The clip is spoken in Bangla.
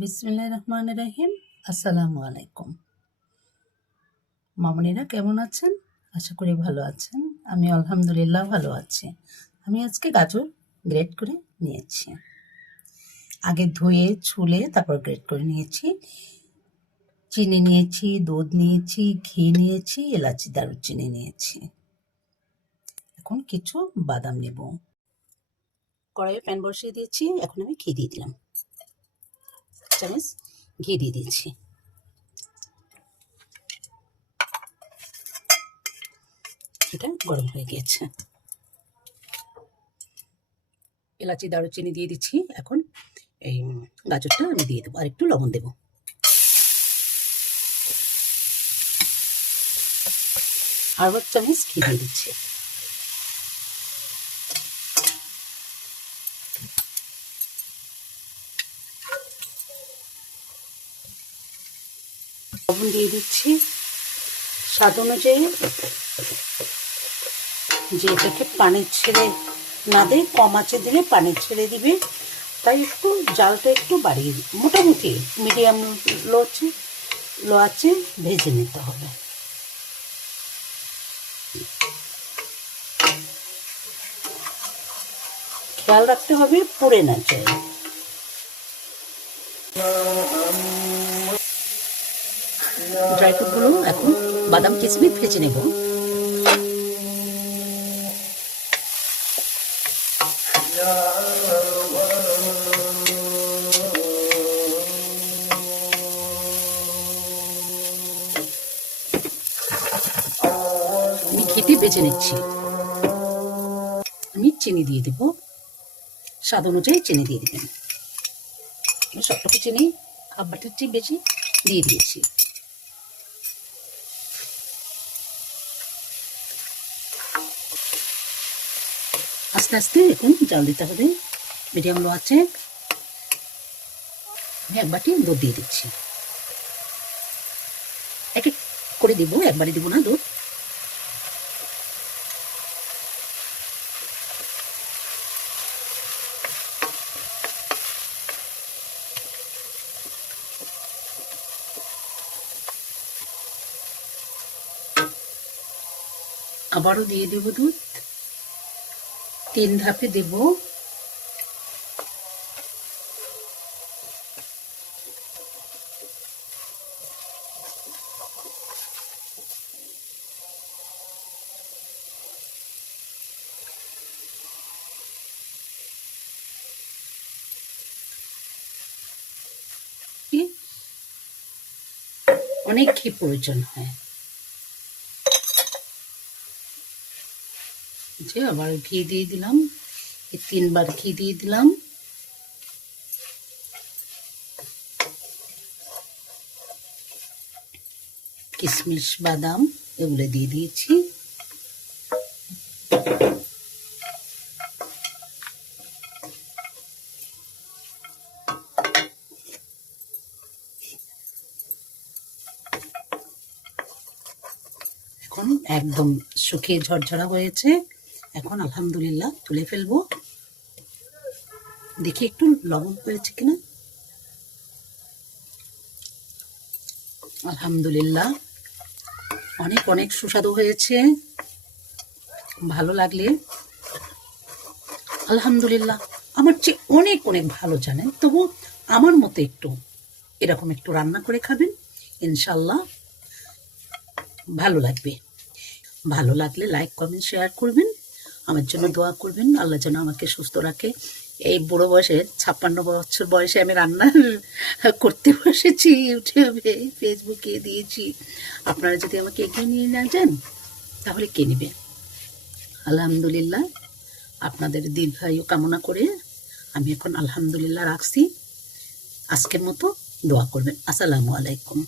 বিসমিল্লাহির রহমানির রহিম। আসসালামু আলাইকুম। মামুনিরা কেমন আছেন? আশা করি ভালো আছেন। আমি আলহামদুলিল্লাহ ভালো আছি। আমি আজকে গাজর গ্রেট করে নিয়েছি। আগে ধুয়ে ছুলে তারপর গ্রেট করে নিয়েছি। চিনি নিয়েছি, দুধ নিয়েছি, ঘি নিয়েছি, এলাচি দারুচিনি নিয়েছি। এখন কিছু বাদাম নেব। কড়াইয়ে প্যান বসিয়ে দিয়েছি। এখন আমি ঘি দিয়ে দিলাম। চামচ ঘি দিয়ে দিয়েছি। এটা গরম হয়ে গিয়েছে। এলাচি দারুচিনি দিয়ে দিচ্ছি। এখন এই গাজরটা আমি দিয়ে দেবো, আর একটু লবণ দেবো। আর 1 চামচ ঘি দিয়ে দিচ্ছি। লবণ দিয়ে দিচ্ছি স্বাদ অনুযায়ী। যে এটাকে পানি ছেড়ে না দেয়, কম আঁচে দিলে পানি ছেড়ে দিবে, তাই একটু জালটা একটু বাড়িয়ে মোটামুটি মিডিয়াম লো আঁচে ভেজে নিতে হবে। খেয়াল রাখতে হবে পুড়ে না যায়। ড্রাই ফ্রুটগুলো এখন বাদাম কিশমিশ ভেজে নেব। আমি ঘিতে বেজে নিচ্ছি। আমি চিনি দিয়ে দেব, স্বাদ অনুযায়ী চিনি দিয়ে দেবেন। সবটুকু চিনি হাফ বাটির চেয়ে বেশি দিয়ে দিয়েছি। আস্তে আস্তে এখন জাল দিতে হবে, মিডিয়াম লো আছে। আমি 1 বাটি দুধ দিয়ে দিচ্ছি। এক এক করে দিব, একবারই দিব না দুধ। আবারও দিয়ে দেব দুধ। 3 ধাপে দেব। অনেক ঘি প্রয়োজন হয়। যে আবার ঘি দিয়ে দিলাম, 3 বার ঘি দিয়ে দিলাম। কিশমিশ বাদাম এগুলো দিয়ে দিয়েছি। এখন একদম শুকিয়ে ঝরঝরা হয়েছে। এখন আলহামদুলিল্লাহ তুলে ফেলবো। দেখি একটু লবণ হয়েছে কিনা। আলহামদুলিল্লাহ অনেক অনেক সুস্বাদু হয়েছে। ভালো লাগলে আলহামদুলিল্লাহ, আমার চেয়ে অনেক অনেক ভালো জানেন, তবু আমার মতো একটু এরকম একটু রান্না করে খাবেন, ইনশাল্লাহ ভালো লাগবে। ভালো লাগলে লাইক কমেন্ট শেয়ার করবেন, আমার জন্য দোয়া করবেন। আল্লাহ যেন আমাকে সুস্থ রাখে। এই বুড়ো বয়সে 56 বছর বয়সে আমি রান্না করতে বসেছি, ইউটিউবে ফেসবুকে দিয়েছি। আপনারা যদি আমাকে এগিয়ে নিয়ে না যান তাহলে কে নেবে? আলহামদুলিল্লাহ আপনাদের দীর্ঘায়ু কামনা করে আমি এখন আলহামদুলিল্লাহ রাখছি। আজকের মতো দোয়া করবেন। আসসালামু আলাইকুম।